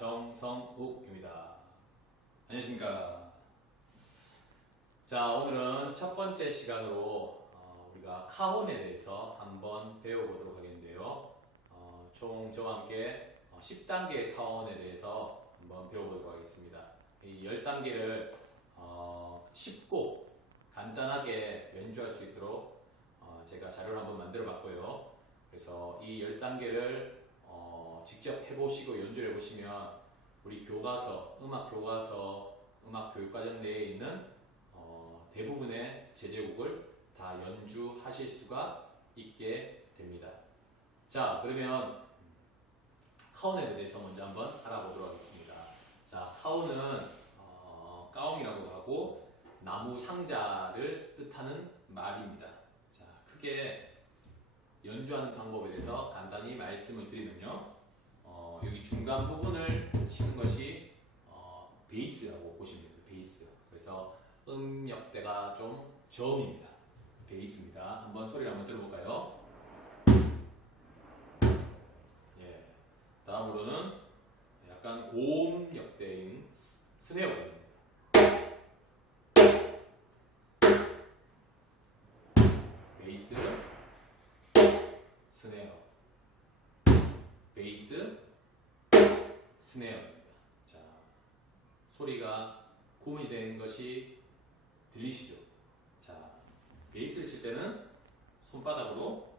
정성욱입니다. 안녕하십니까. 자, 오늘은 첫 번째 시간으로 어, 우리가 카혼에 대해서 한번 배워보도록 하겠는데요. 어, 총 저와 함께 10단계의 카혼에 대해서 한번 배워보도록 하겠습니다. 이 10단계를 어, 쉽고 간단하게 연주할 수 있도록 어, 제가 자료를 한번 만들어 봤고요. 그래서 이 10단계를 어, 직접 해보시고 연주를 해보시면 우리 교과서, 음악 교과서, 음악 교육과정 내에 있는 어, 대부분의 제제곡을 다 연주하실 수가 있게 됩니다. 자, 그러면 카운에 대해서 먼저 한번 알아보도록 하겠습니다. 자, 카운은 어, 까옹이라고 하고 나무 상자를 뜻하는 말입니다. 자, 크게 연주하는 방법에 대해서 간단히 말씀을 드리면요. 중간 부분을 치는 것이 어, 베이스라고 보시면 됩니다. 베이스. 그래서 음역대가 좀 저음입니다. 베이스입니다. 한번 소리를 한번 들어볼까요? 예. 다음으로는 약간 고음 역대인 스- 스네어입니다. 베이스, 스네어, 베이스, 스네어입니다. 자, 소리가 구분이 되는 것이 들리시죠? 자, 베이스를 칠 때는 손바닥으로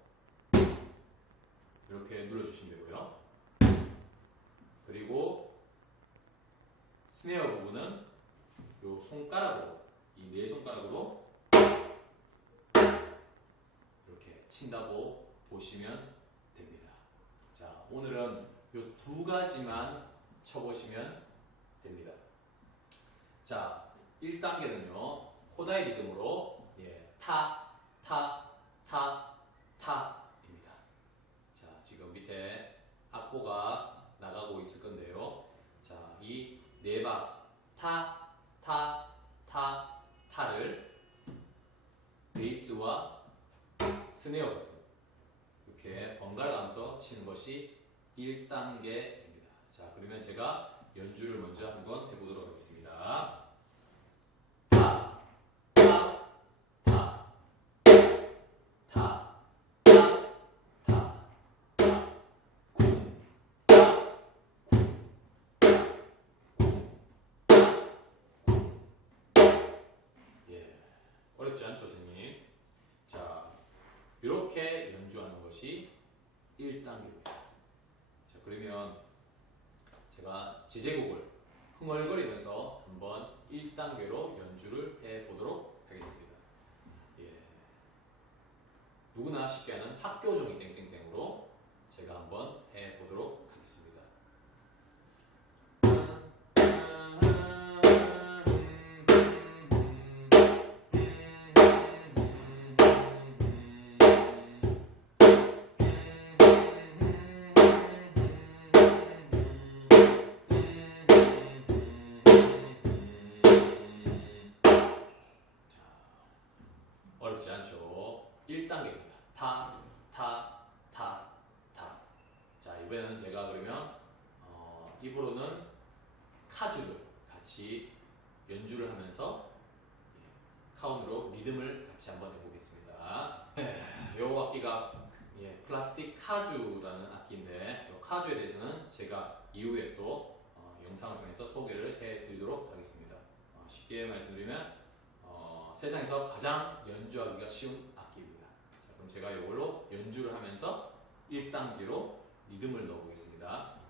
이렇게 눌러주시면 되고요. 그리고 스네어 부분은 요 손가락으로 이 네 손가락으로 이렇게 친다고 보시면 됩니다. 자, 오늘은 요 두 가지만 쳐보시면 됩니다. 자, 1단계는요, 코다의 리듬으로, 예, 타, 타, 타, 타입니다. 자, 지금 밑에 악보가 나가고 있을 건데요. 자, 이 네 박, 타, 타, 타, 타를 베이스와 스네어 이렇게 번갈아 가면서 치는 것이 1단계입니다. 자, 그러면 제가 연주를 먼저 한번 해보도록 하겠습니다. 어렵지 않죠, 선생님? 자, 이렇게 연주하는 것이 1단계입니다. 자, 그러면 제가 제제곡을 흥얼거리면서 한번 1단계로 연주를 해 보도록 하겠습니다. 예. 누구나 쉽게 하는 학교종이 땡땡땡으로 제가 한번 해 보도록 1단계입니다. 타, 타, 타, 타. 자, 이번에는 제가 그러면 어, 입으로는 카주를 같이 연주를 하면서 예, 카운으로 리듬을 같이 한번 해보겠습니다. 예, 요 악기가 예, 플라스틱 카주라는 악기인데 요 카주에 대해서는 제가 이후에 또 어, 영상을 통해서 소개를 해드리도록 하겠습니다. 어, 쉽게 말씀드리면 어, 세상에서 가장 연주하기가 쉬운 악기입니다. 제가 이걸로 연주를 하면서 1단계로 리듬을 넣어보겠습니다.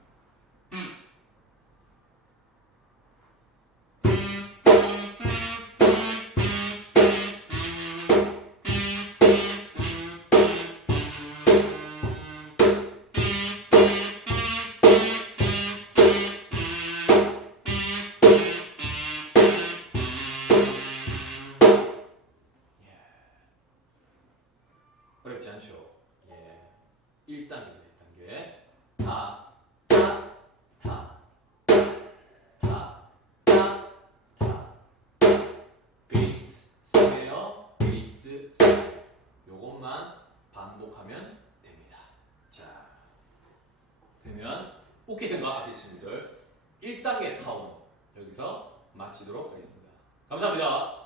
어렵지 않죠? 예. 1단계입니다. 1단계. 타, 타, 타, 타, 타, 타. 베이스, 스네어, 베이스, 스네어. 요것만 반복하면 됩니다. 자. 그러면 오케이 생각 안 되시는 분들 1단계 타운 여기서 마치도록 하겠습니다. 감사합니다.